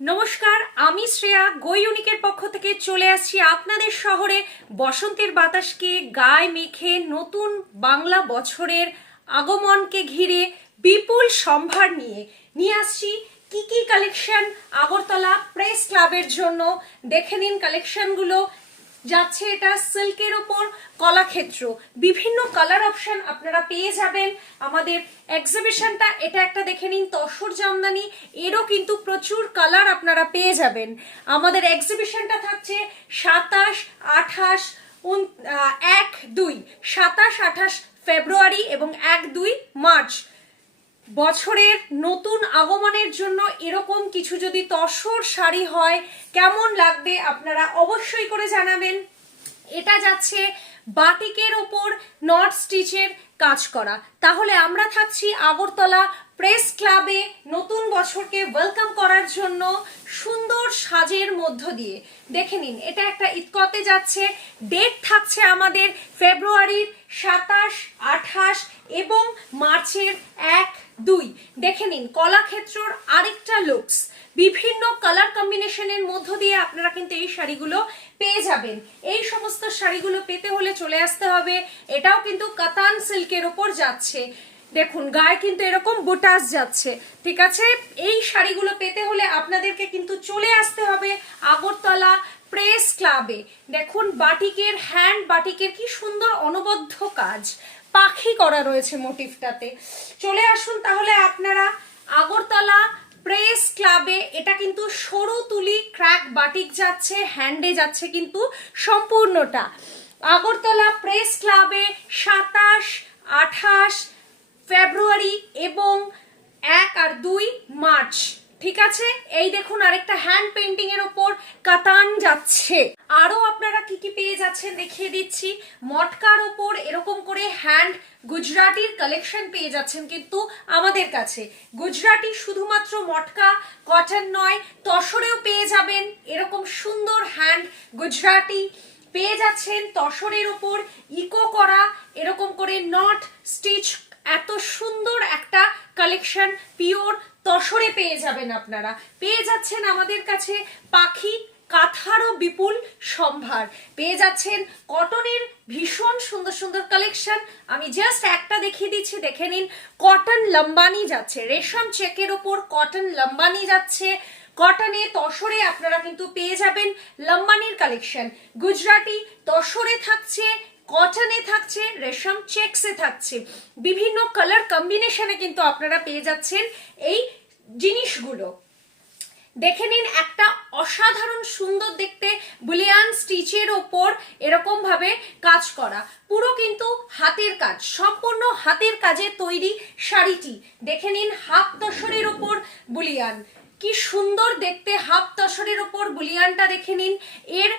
নমস্কার, আমি শ্রেয়া গো ইউনিকের পক্ষ থেকে চলে আসছি আপনাদের শহরে বসন্তের বাতাসকে গায়ে মেখে নতুন বাংলা বছরের আগমনকে ঘিরে বিপুল সম্ভার নিয়ে আসছি কি কি কালেকশন আগরতলা প্রেস ক্লাবের জন্য। দেখে নিন কালেকশনগুলো। যাচ্ছে এটা সিল্কের ওপর কলাক্ষেত্র, বিভিন্ন কালার অপশন আপনারা পেয়ে যাবেন। আমাদের এক্সিবিশনটা এটা একটা দেখে নিন তসর জামদানি, এরও কিন্তু প্রচুর কালার আপনারা পেয়ে যাবেন। আমাদের এক্সিবিশনটা থাকছে 27-28 ফেব্রুয়ারি এবং 1-2 মার্চ। বছরের নতুন আগমনের জন্য এরকম কিছু যদি তসর শাড়ি হয় কেমন লাগবে আপনারা অবশ্যই করে জানাবেন। এটা যাচ্ছে বাটিকের ওপর নট স্টিচের কাজ করা। তাহলে আমরা থাকছি আগরতলা প্রেস ক্লাবে নতুন বছরকে ওয়েলকাম করার জন্য সুন্দর সাজের মধ্য দিয়ে। দেখে নিন, এটা একটা ইতকতে যাচ্ছে। ডেট থাকছে আমাদের ফেব্রুয়ারির 27-28 এবং মার্চের 1-2। দেখে নিন কলাক্ষেত্রর আরেকটা লুকস, বিভিন্ন কালার কম্বিনেশনের মধ্য দিয়ে আপনারা কিন্তু এই শাড়িগুলো পেয়ে যাবেন। এই সমস্ত শাড়িগুলো পেতে হলে চলে আসতে হবে। এটাও কিন্তু কাতান সিল্কের ওপর যাচ্ছে। দেখুন গায়ে কিন্তু এরকম বুটাস যাচ্ছে, ঠিক আছে। এই শাড়িগুলো পেতে হলে আপনাদেরকে কিন্তু চলে আসতে হবে আগরতলা প্রেস ক্লাবে। দেখুন বাটিকের হ্যান্ড বাটিকের কি সুন্দর অনবদ্য কাজ, পাখি করা রয়েছে মোটিভটাতে। চলে আসুন তাহলে আপনারা আগরতলা প্রেস ক্লাবে। এটা কিন্তু সরু তুলি ক্র্যাক বাটিক যাচ্ছে, হ্যান্ডে যাচ্ছে কিন্তু সম্পূর্ণটা। আগরতলা প্রেস ক্লাবে 27-28 ফেব্রুয়ারি এবং 1-2 মার্চ, ঠিক আছে। এই দেখুন আরেকটা হ্যান্ড পেন্টিং এর উপর কাতান যাচ্ছে। আরো আপনারা কি কি পেয়ে যাচ্ছেন দেখিয়ে দিচ্ছি। মটকার উপর এরকম করে হ্যান্ড গুজরাটির কালেকশন পেয়ে যাচ্ছেন কিন্তু আমাদের কাছে। গুজরাটি শুধুমাত্র মটকা কটন নয়, তসরেও পেয়ে যাবেন এরকম সুন্দর হ্যান্ড গুজরাটি পেয়ে যাচ্ছেন। তসরের উপর ইকো করা এরকম করে নট স্টিচ, এত সুন্দর একটা কালেকশন পিওর তসরে পেয়ে যাবেন আপনারা। পেয়ে যাচ্ছেন আমাদের কাছে পাখি কাঁথারও বিপুল সম্ভার, পেয়ে যাচ্ছেন কটনের ভীষণ সুন্দর সুন্দর কালেকশন। আমি জাস্ট একটা দেখিয়ে দিচ্ছি, দেখে নিন। কটন লম্বানি যাচ্ছে, রেশম চেকের ওপর কটন লম্বানি যাচ্ছে। কটনে তসরে আপনারা কিন্তু পেয়ে যাবেন লম্বানির কালেকশন। গুজরাটি তসরে থাকছে, কটনে থাকছে, রেশম চেকসে থাকছে, বিভিন্ন কালার কম্বিনেশনে কিন্তু আপনারা পেয়ে যাচ্ছেন এই জিনিসগুলো। দেখে নিন একটা অসাধারণ সুন্দর দেখতে বুলিয়ান স্টিচের ওপর এরকম ভাবে কাজ করা, পুরো কিন্তু হাতের কাজ, সম্পূর্ণ হাতের কাজে তৈরি শাড়িটি। দেখে নিন হাফ তসরের ওপর বুলিয়ান, কি সুন্দর দেখতে হাফ তসরের ওপর বুলিয়ানটা। দেখে নিন এর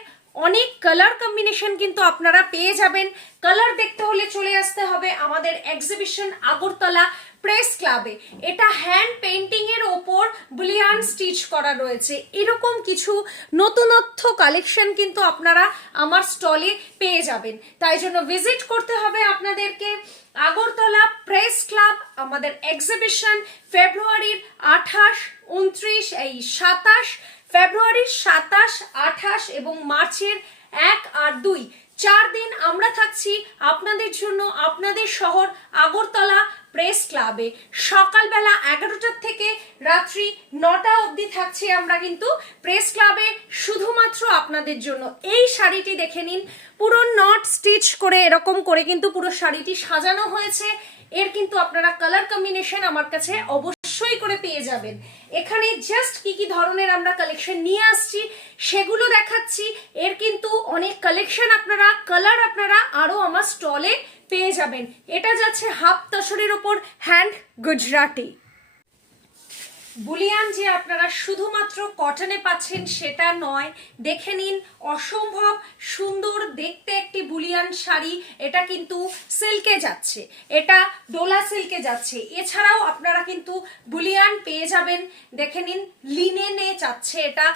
অনেক কালার কম্বিনেশন কিন্তু আপনারা পেয়ে যাবেন। কালার দেখতে হলে চলে আসতে হবে আমাদের এক্সিবিশন আগরতলা প্রেস ক্লাবে। এটা হ্যান্ড পেইন্টিং এর ওপর বুলিয়ান স্টিচ করা রয়েছে। এরকম কিছু নতুনত্ব কালেকশন কিন্তু আপনারা আমার স্টলে পেয়ে যাবেন। তাই জন্য ভিজিট করতে হবে আপনাদেরকে আগরতলা প্রেস ক্লাব। আমাদের এক্সিবিশন ফেব্রুয়ারির 28-29, এই 27 ফেব্রুয়ারির 27-28 এবং মার্চের 1-2, 4 দিন আমরা থাকছি আপনাদের জন্য আপনাদের শহর আগরতলা প্রেস ক্লাবে। সকালবেলা 11টার থেকে রাত্রি 9টা অবধি থাকছি আমরা কিন্তু প্রেস ক্লাবে শুধুমাত্র আপনাদের জন্য। এই শাড়িটি দেখে নিন, পুরো নট স্টিচ করে এরকম করে কিন্তু পুরো শাড়িটি সাজানো হয়েছে। এর কিন্তু আপনারা কালার কম্বিনেশন আমার কাছে অবশ্যই করে পেয়ে যাবেন। এখানে জাস্ট কি কি ধরনের আমরা কালেকশন নিয়ে আসছি সেগুলো দেখাচ্ছি। এর কিন্তু অনেক কালেকশন আপনারা, কালার আপনারা আরো আমার স্টলে পেয়ে যাবেন। এটা যাচ্ছে হাফ তসরের ওপর হ্যান্ড গুজরাটি। বুলিয়ান যে আপনারা শুধুমাত্র কটনে পাচ্ছেন সেটা নয়, দেখে নিন অসম্ভব সুন্দর দেখতে একটি বুলিয়ান শাড়ি। এটা কিন্তু সিল্কে যাচ্ছে, এটা ডোলা সিল্কে যাচ্ছে। এছাড়াও আপনারা কিন্তু বুলিয়ান পেয়ে যাবেন। দেখে নিন লিনেনে যাচ্ছে, এটা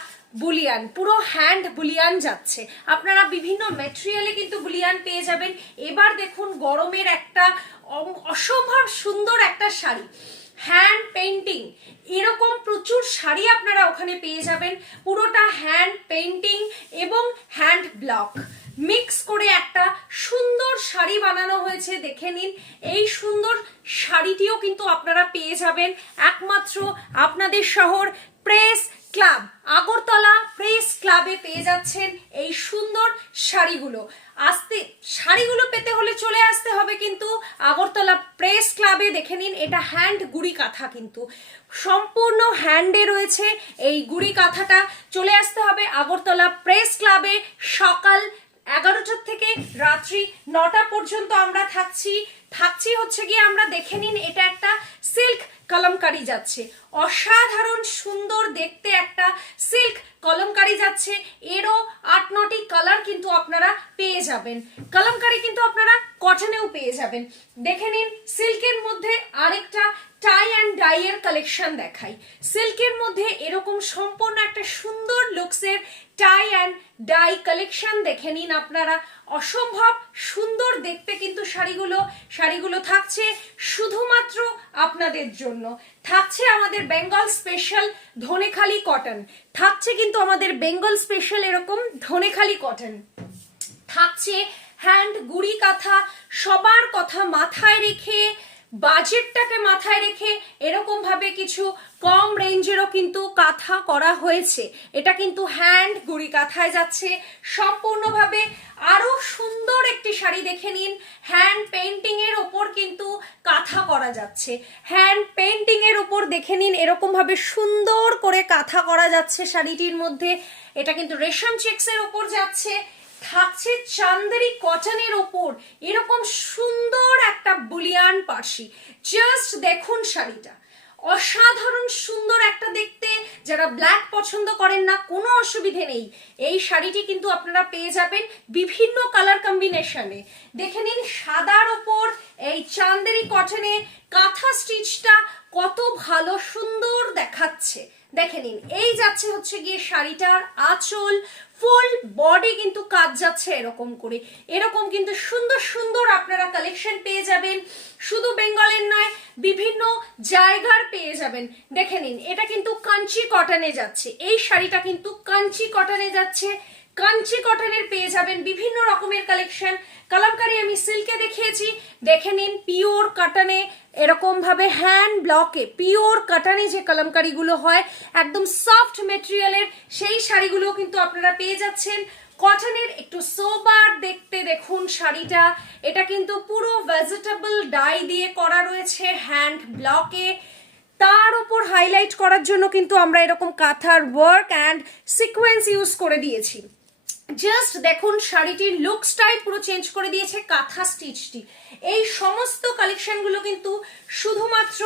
বুলিয়ান পুরো হ্যান্ড বুলিয়ান যাচ্ছে। আপনারা বিভিন্ন ম্যাটেরিয়ালে কিন্তু বুলিয়ান পেয়ে যাবেন। এবার দেখুন গরমের একটা অসম্ভব সুন্দর একটা শাড়ি, হ্যান্ড পেইন্টিং, এরকম প্রচুর শাড়ি আপনারা ওখানে পেয়ে যাবেন। পুরোটা হ্যান্ড পেইন্টিং এবং হ্যান্ড ব্লক মিক্স করে একটা সুন্দর শাড়ি বানানো হয়েছে। দেখে নিন, এই সুন্দর শাড়িটিও কিন্তু আপনারা পেয়ে যাবেন একমাত্র আপনাদের শহর প্রেস ক্লাব, আগরতলা প্রেস ক্লাবে পেয়ে যাচ্ছেন এই সুন্দর শাড়িগুলো। শাড়িগুলো পেতে হলে চলে আসতে হবে কিন্তু আগরতলা প্রেস ক্লাবে। দেখে নিন, এটা হ্যান্ড গুড়ি কাঁথা, কিন্তু সম্পূর্ণ হ্যান্ডে রয়েছে এই গুড়ি কাঁথাটা। চলে আসতে হবে আগরতলা প্রেস ক্লাবে। সকাল 11টা থেকে রাত্রি 9টা পর্যন্ত আমরা থাকছি হচ্ছে গিয়ে, আমরা দেখে নিন, এটা একটা সিল্ক কলমকারি যাচ্ছে, অসাধারণ সুন্দর দেখতে একটা সিল্ক কলমকারি যাচ্ছে। এরও 8-9টি কালার কিন্তু আপনারা পেয়ে যাবেন। কলমকারি কিন্তু আপনারা কটনেও পেয়ে যাবেন। দেখে নিন, সিল্কের মধ্যে আরেকটা টাই অ্যান্ড ডাই এর কালেকশন দেখাই। সিল্কের মধ্যে এরকম সম্পূর্ণ একটা সুন্দর লুকসের টাই অ্যান্ড ডাই কালেকশন দেখে নিন আপনারা। অসম্ভব সুন্দর দেখতে কিন্তু শাড়িগুলো থাকছে শুধুমাত্র আপনাদের জন্য। থাকছে আমাদের বেঙ্গল স্পেশাল ধনেখালি কটন, থাকছে কিন্তু আমাদের বেঙ্গল স্পেশাল এরকম ধনেখালি কটন, থাকছে হ্যান্ড গুড়ি কাঁথা। সবার কথা মাথায় রেখে, বাজেটটাকে মাথায় রেখে এরকম ভাবে কিছু কম রেঞ্জেরও কিন্তু কাঁথা করা হয়েছে। এটা কিন্তু হ্যান্ড গুড়ি কাঁথায় যাচ্ছে সম্পূর্ণভাবে। আরো সুন্দর একটি শাড়ি দেখে নিন, হ্যান্ড পেইন্টিং এর ওপর কিন্তু কাঁথা করা যাচ্ছে। হ্যান্ড পেইন্টিং এর ওপর দেখে নিন, এরকম ভাবে সুন্দর করে কাঁথা করা যাচ্ছে শাড়িটির মধ্যে। এটা কিন্তু রেশম চেক্স এর ওপর যাচ্ছে। থাকছে চান্দেরি কটনের ওপর এরকম সুন্দর একটা বুলিয়ান পার্সি। জাস্ট দেখুন শাড়িটা, অসাধারণ সুন্দর একটা দেখতে। যারা ব্ল্যাক পছন্দ করেন না, কোনো অসুবিধে নেই, এই শাড়িটি কিন্তু আপনারা পেয়ে যাবেন বিভিন্ন কালার কম্বিনেশনে। দেখে নিন, সাদার ওপর এই চান্দেরি কটনে কাঁথা স্টিচটা কত ভালো সুন্দর দেখাচ্ছে। দেখে নিন, এই যাচ্ছে হচ্ছে গিয়ে শাড়িটার আঁচল, ফুল বডি কিন্তু কাজ যাচ্ছে এরকম করে। এরকম কিন্তু সুন্দর সুন্দর আপনারা কালেকশন পেয়ে যাবেন, শুধু বেঙ্গলের নয় বিভিন্ন জায়গার পেয়ে যাবেন। দেখে নিন, এটা কিন্তু কাঞ্চি কটনে যাচ্ছে, এই শাড়িটা কিন্তু কাঞ্চি কটনে যাচ্ছে। কাঞ্চি কটনের পেয়ে যাবেন বিভিন্ন রকমের কালেকশন। কলমকারি আমি সিল্কে দেখিয়েছি, দেখে নিন পিওর কটনে এরকম ভাবে হ্যান্ড ব্লকে পিওর কটনে যে কলমকারি গুলো হয় একদম সফট মেটেরিয়ালের, সেই শাড়িগুলো কিন্তু আপনারা পেয়ে যাচ্ছেন। কটনের একটু সোবার দেখতে দেখুন শাড়িটা, এটা কিন্তু পুরো ভেজিটেবল ডাই দিয়ে করা রয়েছে হ্যান্ড ব্লকে। তার উপর হাইলাইট করার জন্য কিন্তু আমরা এরকম কাঁথার ওয়ার্ক অ্যান্ড সিকোয়েন্স ইউজ করে দিয়েছি। জাস্ট দেখুন, শাড়িটির লুকসটাই পুরো চেঞ্জ করে দিয়েছে কাঁথা স্টিচটি। এই সমস্ত কালেকশনগুলো কিন্তু শুধুমাত্র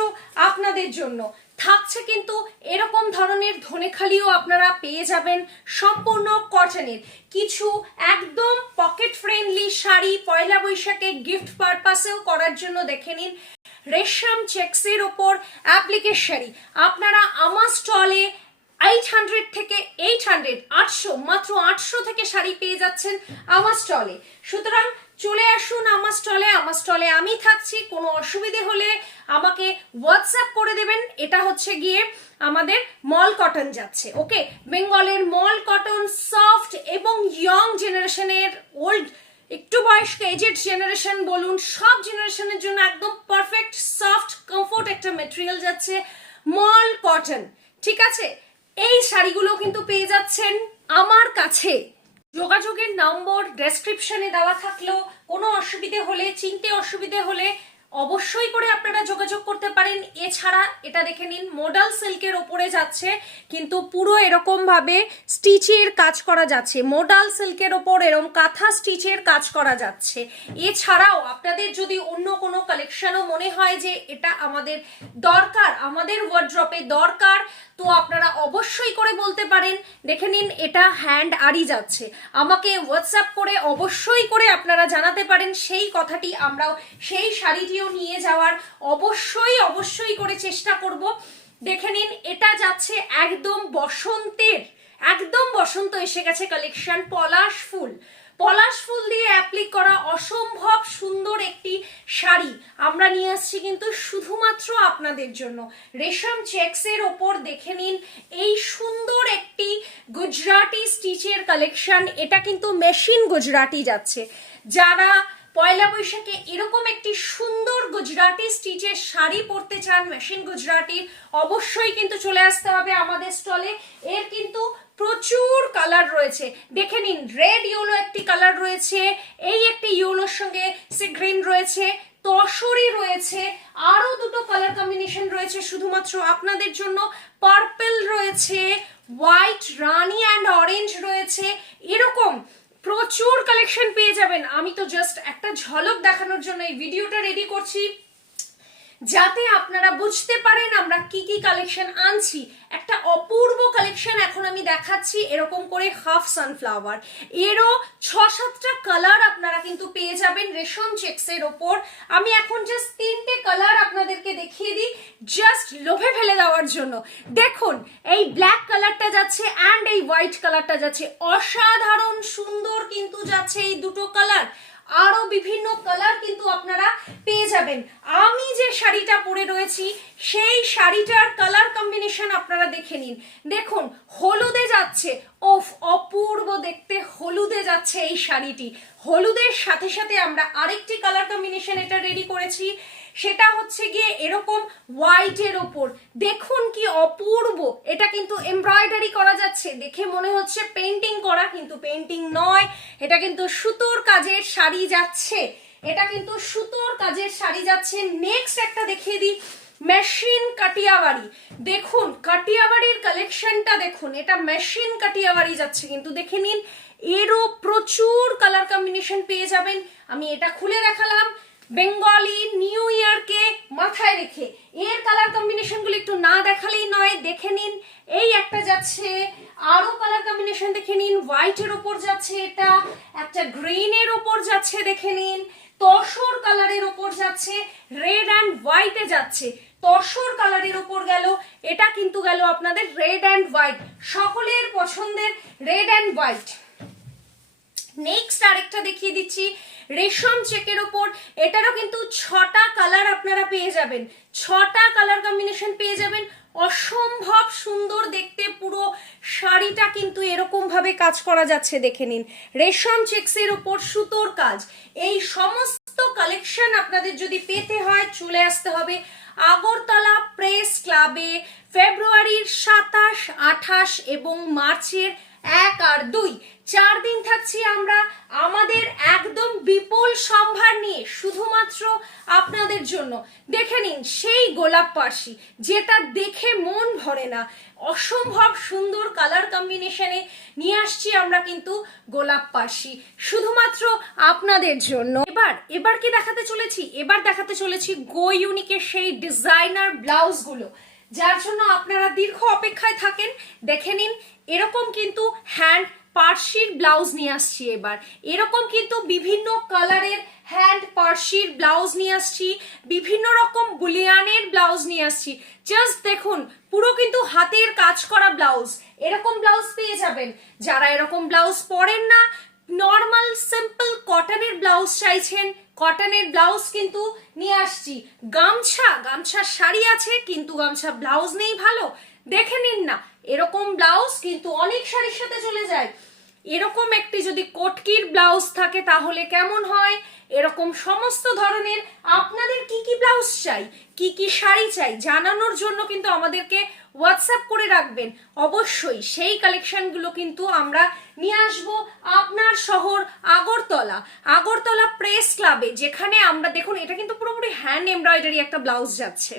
আপনাদের জন্য। থাকছে কিন্তু এরকম ধরনের ধনেখালিও আপনারা পেয়ে যাবেন সম্পূর্ণ কটনের। কিছু একদম পকেট ফ্রেন্ডলি শাড়ি পয়লা বৈশাখে গিফট পারপাসেও করার জন্য দেখে নিন, রেশম চেক্সের ওপর অ্যাপ্লিকের শাড়ি আপনারা আমার স্টলে 800 থেকে 800 মাত্র 800 থেকে শাড়ি পেয়ে যাচ্ছেন আমার স্টলে। সুতরাং চলে আসুন আমার স্টলে আমি থাকছি। কোনো অসুবিধে হলে আমাকে হোয়াটসঅ্যাপ করে দেবেন। এটা হচ্ছে গিয়ে আমাদের মল কটন যাচ্ছে, ওকে, বেঙ্গলের মল কটন, সফট এবং ইয়ং জেনারেশনের, ওল্ড একটু বয়স্ক এজেড জেনারেশন বলুন, সব জেনারেশনের জন্য একদম পারফেক্ট সফট কমফোর্ট একটা মেটেরিয়াল যাচ্ছে মল কটন। ঠিক আছে, এই শাড়িগুলো কিন্তু পেয়ে যাচ্ছেন আমার কাছে। যোগাযোগের নম্বর ডেসক্রিপশনে দেওয়া থাকলেও কোনো অসুবিধে হলে, চিনতে অসুবিধে হলে অবশ্যই করে আপনারা যোগাযোগ করতে পারেন। এছাড়া এটা দেখে নিন, মডাল সিল্কের ওপরে যাচ্ছে কিন্তু পুরো এরকম ভাবে স্টিচের কাজ করা যাচ্ছে, মডাল সিল্কের ওপর এরকম কাঁথা স্টিচের কাজ করা যাচ্ছে। এছাড়াও আপনাদের যদি অন্য কোনো কালেকশনও মনে হয় যে এটা আমাদের দরকার, আমাদের ওয়ার্ড্রপে দরকার, তো আপনারা অবশ্যই করে বলতে পারেন। দেখে নিন, এটা হ্যান্ড আরি যাচ্ছে, আমাকে হোয়াটসঅ্যাপ করে অবশ্যই করে আপনারা জানাতে পারেন, সেই কথাটি আমরাও সেই শাড়িটিও নিয়ে যাওয়ার অবশ্যই করে চেষ্টা করব। দেখে নিন, এটা যাচ্ছে একদম বসন্তের, একদম বসন্ত এসে গেছে কালেকশন, পলাশ ফুল দিয়ে অ্যাপ্লিক করা অসম্ভব সুন্দর একটি শাড়ি আমরা নিয়ে আসছি কিন্তু শুধুমাত্র আপনাদের জন্য। রেশম চেক্সের ওপর দেখে নিন এই সুন্দর একটি গুজরাটি স্টিচের কালেকশন। এটা কিন্তু মেশিন গুজরাটি যাচ্ছে। যারা পয়লা বৈশাখে এরকম একটি সুন্দর গুজরাটি স্টিচের শাড়ি পরতে চান মেশিন গুজরাটি, অবশ্যই কিন্তু চলে আসতে হবে আমাদের স্টলে। এর কিন্তু প্রচুর কালার রয়েছে, দেখে নিন রেড ইয়েলো একটি কালার রয়েছে, এই একটি ইয়েলোর সঙ্গে সি গ্রিন রয়েছে, তসরি রয়েছে, আরো দুটো কালার কম্বিনেশন রয়েছে শুধুমাত্র আপনাদের জন্য, পার্পল রয়েছে, হোয়াইট, রানি অ্যান্ড অরেঞ্জ রয়েছে। এরকম প্রচুর কালেকশন পেয়ে যাবেন। আমি তো জাস্ট একটা ঝলক দেখানোর জন্য এই ভিডিওটা রেডি করছি, যাতে আপনারা বুঝতে পারেন আমরা কি কি কালেকশন আনছি। একটা অপূর্ব কালেকশন এখন আমি দেখাচ্ছি, এরকম করে হাফ সানফ্লাওয়ার, এরও 6-7টা কালার আপনারা কিন্তু পেয়ে যাবেন রেশম চেক্সের ওপর। আমি এখন জাস্ট 3টে কালার আপনাদেরকে দেখিয়ে দিই, জাস্ট লোভে ফেলে দেওয়ার জন্য। দেখুন এই ব্ল্যাক কালারটা যাচ্ছে অ্যান্ড এই হোয়াইট কালারটা যাচ্ছে, অসাধারণ সুন্দর কিন্তু যাচ্ছে এই দুটো কালার। আরো বিভিন্ন কালার কিন্তু আপনারা পেয়ে যাবেন। আমি যে শাড়িটা পরে রয়েছি সেই শাড়িটার কালার কম্বিনেশন আপনারা দেখে নিন। দেখুন হলুদে যাচ্ছে, ওফ অপূর্ব দেখতে হলুদে যাচ্ছে এই শাড়িটি। হলুদের সাথে সাথে আমরা আরেকটি কালার কম্বিনেশন এটা রেডি করেছি, সেটা হচ্ছে গিয়ে এরকম হোয়াইটের ওপর। দেখুন কি অপূর্ব, এটা কিন্তু এমব্রয়ডারি করা যাচ্ছে, দেখে মনে হচ্ছে পেন্টিং করা, কিন্তু পেন্টিং নয়, এটা কিন্তু সুতোর কাজের শাড়ি যাচ্ছে, এটা কিন্তু সুতোর কাজের শাড়ি যাচ্ছে। নেক্সট একটা দেখিয়ে দিই, মেশিন কাটিয়াবাড়ি। দেখুন কাটিয়াবাড়ির কালেকশনটা দেখুন, এটা মেশিন কাটিয়াবাড়ি যাচ্ছে কিন্তু দেখে নিন, এরও প্রচুর কালার কম্বিনেশন পেয়ে যাবেন। আমি এটা খুলে দেখালাম বেঙ্গলি নিউ ইয়ারকে মাথায় রেখে, এর কালার কম্বিনেশন গুলো একটু না দেখালেই নয়, দেখে নিন। এই একটা যাচ্ছে, আরো কালার কম্বিনেশন দেখে নিন, হোয়াইটের ওপর যাচ্ছে, এটা একটা গ্রিনের ওপর যাচ্ছে, দেখে নিন তসর কালারের ওপর যাচ্ছে, রেড অ্যান্ড হোয়াইটে যাচ্ছে, তসর কালারের ওপর গেল, এটা কিন্তু গেল আপনাদের রেড অ্যান্ড হোয়াইট, সকলের পছন্দের রেড অ্যান্ড হোয়াইট। নেক্সট আরেকটা দেখিয়ে দিচ্ছি রেশম চেকের ওপর, এটারও কিন্তু 6টা কালার আপনারা পেয়ে যাবেন, 6টা কালার কম্বিনেশন পেয়ে যাবেন। অসম্ভব সুন্দর দেখতে পুরো শাড়িটা কিন্তু এরকম ভাবে কাজ করা যাচ্ছে, দেখে নিন রেশম চেক্সের উপর সুতোর কাজ। এই সমস্ত কালেকশন আপনাদের যদি পেতে হয় চলে আসতে হবে আগরতলা প্রেস ক্লাবে। ফেব্রুয়ারির 27, 28 এবং মার্চের 1 আর 2 4 দিন থাকছি আমরা আমাদের একদম বিপুল সম্ভার নিয়ে শুধুমাত্র আপনাদের জন্য। দেখে নিন সেই গোলাপ পাশি, যেটা দেখে মন ভরে না, অসম্ভব সুন্দর কালার কম্বিনেশনে নিয়ে আসছি আমরা কিন্তু গোলাপ পাশি শুধুমাত্র আপনাদের জন্য। এবার কি দেখাতে চলেছি, এবার দেখাতে চলেছি গো ইউনিকের সেই ডিজাইনার ব্লাউজ গুলো, যার জন্য আপনারা দীর্ঘ অপেক্ষায় থাকেন। দেখে নিন এরকম কিন্তু হ্যান্ড পার্সির ব্লাউজ নিয়ে আসছি এবার, এরকম কিন্তু বিভিন্ন কালারের হ্যান্ড পার্সির ব্লাউজ নিয়ে আসছি, বিভিন্ন রকম বুলিয়ানের ব্লাউজ নিয়ে আসছি। জাস্ট দেখুন পুরো কিন্তু হাতের কাজ করা ব্লাউজ, এরকম ব্লাউজ পেয়ে যাবেন। যারা এরকম ব্লাউজ পরেন না, নর্মাল সিম্পল কটনের ব্লাউজ চাইছেন, কটনের ব্লাউজ কিন্তু নিয়ে আসছি। গামছা শাড়ি আছে কিন্তু গামছা ব্লাউজ নেই ভালো, দেখে নিন না এরকম ব্লাউজ কিন্তু অনেক শাড়ির সাথে চলে যায়। এরকম একটি যদি কটকির ব্লাউজ থাকে তাহলে কেমন হয়, এরকম সমস্ত ধরনের আপনাদের কি কি ব্লাউজ চাই, কি কি শাড়ি চাই জানানোর জন্য কিন্তু আমাদেরকে হোয়াটসঅ্যাপ করে রাখবেন। অবশ্যই সেই কালেকশনগুলো কিন্তু আমরা নিয়ে আসবো আপনার শহর আগরতলা প্রেস ক্লাবে, যেখানে আমরা দেখুন এটা কিন্তু পুরোপুরি হ্যান্ড এমব্রয়ডারি একটা ব্লাউজ যাচ্ছে।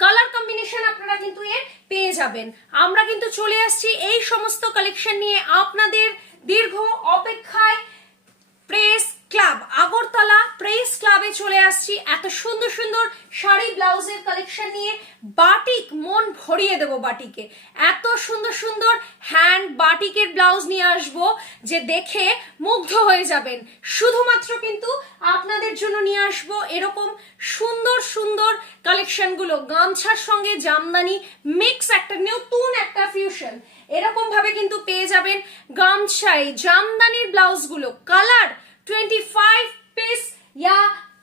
কালার কম্বিনেশন আপনারা কিন্তু এর পেয়ে যাবেন। আমরা কিন্তু চলে আসছি এই সমস্ত কালেকশন নিয়ে আপনাদের দীর্ঘ অপেক্ষায় প্রেস ক্লাব, আগরতলা প্রেস ক্লাবে চলে আসছি এত সুন্দর সুন্দর শাড়ি ব্লাউজের কালেকশন নিয়ে। বাটিক, মন ভরিয়ে দেবো বাটিকে। এত সুন্দর সুন্দর হ্যান্ড বাটিকের ব্লাউজ নিয়ে আসবো যে দেখে মুগ্ধ হয়ে যাবেন। শুধুমাত্র কিন্তু আপনাদের জন্য নিয়ে আসবো এরকম সুন্দর সুন্দর কালেকশনগুলো। গামছার সঙ্গে জামদানি মিক্স, একটা নতুন একটা ফিউশন এরকম ভাবে কিন্তু পেয়ে যাবেন গামছাই জামদানির ব্লাউজগুলো। কালার 25 পিস ইয়া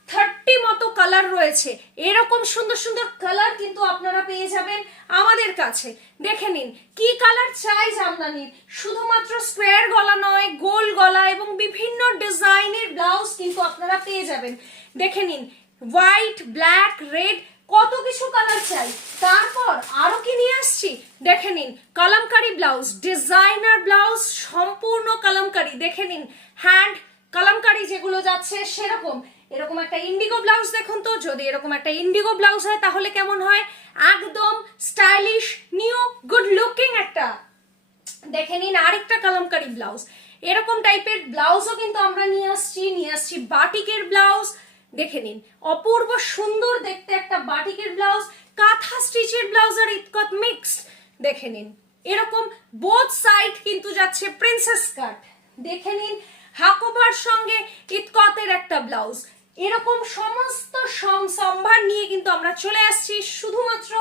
30 মতো কালার রয়েছে। এরকম সুন্দর সুন্দর কালার কিন্তু আপনারা পেয়ে যাবেন আমাদের কাছে। দেখে নিন কি কালার চাই জামদানির। শুধুমাত্র স্কোয়ার গলা নয়, গোল গলা এবং বিভিন্ন ডিজাইনের ব্লাউজ কিন্তু আপনারা পেয়ে যাবেন। দেখে নিন হোয়াইট, ব্ল্যাক, রেড, কত কিছু কালার চাই। তারপর আরো কি নিয়ে আসছি দেখে নিন, কালামকারী ব্লাউজ, ডিজাইনার ব্লাউজ, সম্পূর্ণ কালামকারী। দেখে নিন হ্যান্ড কালামকারী যেগুলো যাচ্ছে সেরকম। এরকম একটা ইন্ডিগো ব্লাউজ দেখুন তো, যদি এরকম একটা ইন্ডিগো ব্লাউজ হয় তাহলে কেমন হয়, একদম স্টাইলিশ, নিউ, গুড লুকিং একটা। দেখে নিন আরেকটা কালামকারী ব্লাউজ। এরকম টাইপের ব্লাউজও কিন্তু আমরা নিয়ে আসছি বাটিকের ব্লাউজ। দেখে নিন অপূর্ব সুন্দর দেখতে একটা বাটিকের ব্লাউজ, কাঁথা স্টিচের ব্লাউজ আর ইতকত মিক্সড। দেখে নিন এরকম বোথ সাইড কিন্তু যাচ্ছে প্রিন্সেস কাট। দেখে নিন হাকোবার সঙ্গে ইতকতের একটা ব্লাউজ। এরকম সমস্ত সম্ভার নিয়ে কিন্তু আমরা চলে আসছি শুধুমাত্র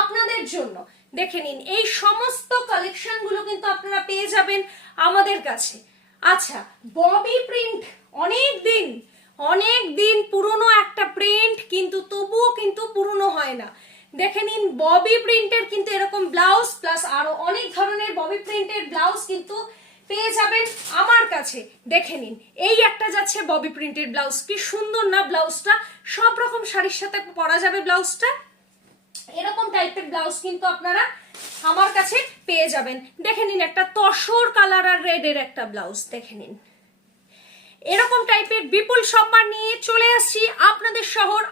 আপনাদের জন্য। দেখে নিন এই সমস্ত কালেকশন গুলো কিন্তু আপনারা পেয়ে যাবেন আমাদের কাছে। আচ্ছা, ববি প্রিন্ট, অনেক দিন পুরনো একটা প্রিন্ট, কিন্তু তবুও কিন্তু পুরনো হয় না। দেখে নিন ববি প্রিন্টের কিন্তু এরকম ব্লাউজ প্লাস আরো অনেক ধরনের ববি প্রিন্টের ব্লাউজ কিন্তু পেয়ে যাবেন আমার কাছে। দেখে নিন এই একটা যাচ্ছে ববি প্রিন্টের ব্লাউজ, কি সুন্দর না ব্লাউজটা, সব রকম শাড়ির সাথে পরা যাবে ব্লাউজটা। এরকম টাইপের ব্লাউজ কিন্তু আপনারা আমার কাছে পেয়ে যাবেন। দেখে নিন একটা তসর কালার আর রেড এর একটা ব্লাউজ। দেখে নিন এরকম টাইপের বিপুল সম্ভার নিয়ে চলে আসছি আপনাদের শহর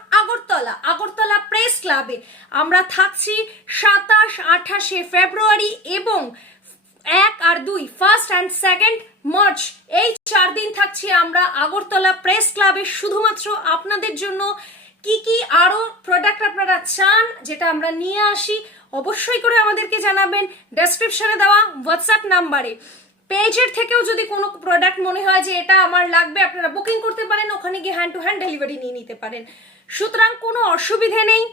আগরতলা প্রেস ক্লাবে। আমরা থাকছি 27-28 ফেব্রুয়ারি এবং 1 আর 2 ফার্স্ট অ্যান্ড সেকেন্ড মার্চ, এই 4 দিন থাকছি আমরা আগরতলা প্রেস ক্লাবে শুধুমাত্র আপনাদের জন্য। কি কি আরো প্রোডাক্ট আপনারা চান যেটা আমরা নিয়ে আসি অবশ্যই করে আমাদেরকে জানাবেন ডেসক্রিপশনে দেওয়া হোয়াটসঅ্যাপ নাম্বারে। পেজের থেকেও যদি কোনো প্রোডাক্ট মনে হয় যে এটা আমার লাগবে, আপনারা বুকিং করতে পারেন, ওখানে গিয়ে হ্যান্ড টু হ্যান্ড ডেলিভারি নিয়ে নিতে পারেন। সুতরাং কোনো অসুবিধে নেই,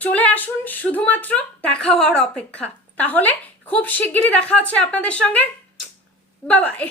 চলে আসুন, শুধুমাত্র দেখা হওয়ার অপেক্ষা। তাহলে খুব শিগগিরই দেখা হচ্ছে আপনাদের সঙ্গে। Bye bye.